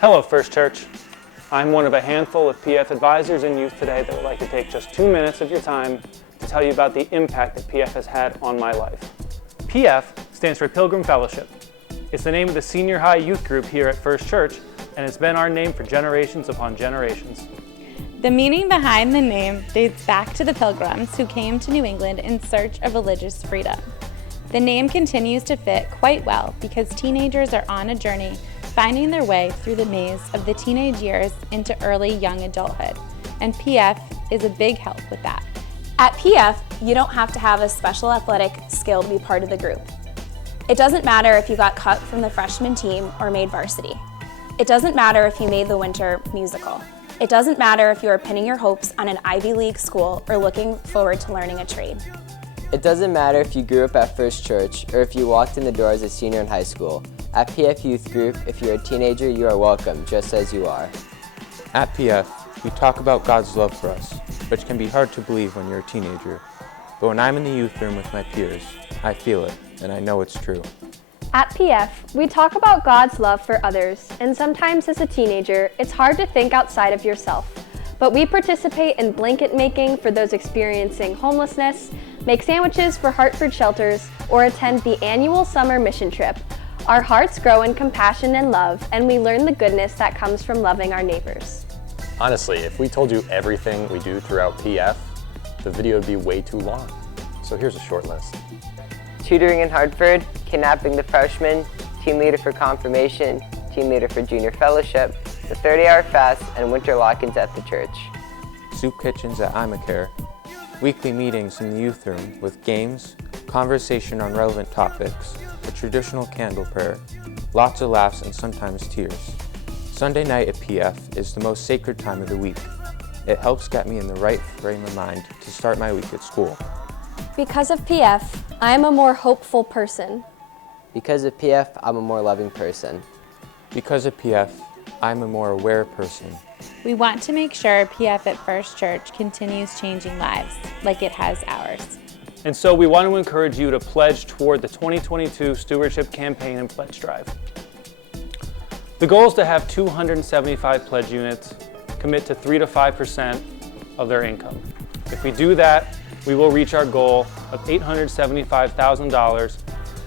Hello, First Church. I'm one of a handful of PF advisors and youth today that would like to take just 2 minutes of your time to tell you about the impact that PF has had on my life. PF stands for Pilgrim Fellowship. It's the name of the senior high youth group here at First Church, and it's been our name for generations upon generations. The meaning behind the name dates back to the Pilgrims who came to New England in search of religious freedom. The name continues to fit quite well because teenagers are on a journey finding their way through the maze of the teenage years into early young adulthood, and PF is a big help with that. At PF, you don't have to have a special athletic skill to be part of the group. It doesn't matter if you got cut from the freshman team or made varsity. It doesn't matter if you made the winter musical. It doesn't matter if you are pinning your hopes on an Ivy League school or looking forward to learning a trade. It doesn't matter if you grew up at First Church or if you walked in the door as a senior in high school. At PF Youth Group, if you're a teenager, you are welcome, just as you are. At PF, we talk about God's love for us, which can be hard to believe when you're a teenager. But when I'm in the youth room with my peers, I feel it, and I know it's true. At PF, we talk about God's love for others, and sometimes as a teenager, it's hard to think outside of yourself. But we participate in blanket making for those experiencing homelessness, make sandwiches for Hartford shelters, or attend the annual summer mission trip. Our hearts grow in compassion and love, and we learn the goodness that comes from loving our neighbors. Honestly, if we told you everything we do throughout PF, the video would be way too long. So here's a short list. Tutoring in Hartford, kidnapping the freshmen, team leader for confirmation, team leader for junior fellowship, the 30-hour fast, and winter lock-ins at the church. Soup kitchens at ImaCare, weekly meetings in the youth room with games, conversation on relevant topics, a traditional candle prayer, lots of laughs and sometimes tears. Sunday night at PF is the most sacred time of the week. It helps get me in the right frame of mind to start my week at school. Because of PF, I am a more hopeful person. Because of PF, I'm a more loving person. Because of PF, I'm a more aware person. We want to make sure PF at First Church continues changing lives, like it has ours. And so we want to encourage you to pledge toward the 2022 Stewardship Campaign and Pledge Drive. The goal is to have 275 pledge units commit to 3 to 5% of their income. If we do that, we will reach our goal of $875,000,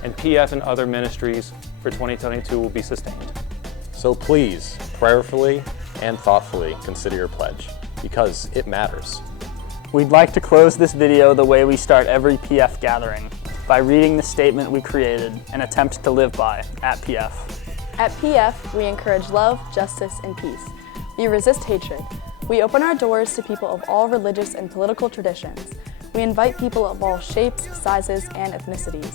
and PF and other ministries for 2022 will be sustained. So please, prayerfully and thoughtfully consider your pledge, because it matters. We'd like to close this video the way we start every PF gathering, by reading the statement we created and attempt to live by at PF. At PF, we encourage love, justice, and peace. We resist hatred. We open our doors to people of all religious and political traditions. We invite people of all shapes, sizes, and ethnicities.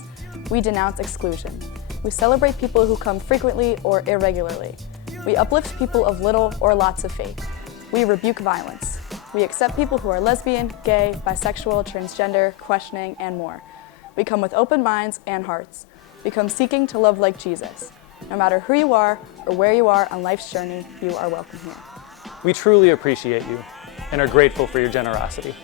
We denounce exclusion. We celebrate people who come frequently or irregularly. We uplift people of little or lots of faith. We rebuke violence. We accept people who are lesbian, gay, bisexual, transgender, questioning, and more. We come with open minds and hearts. We come seeking to love like Jesus. No matter who you are or where you are on life's journey, you are welcome here. We truly appreciate you and are grateful for your generosity.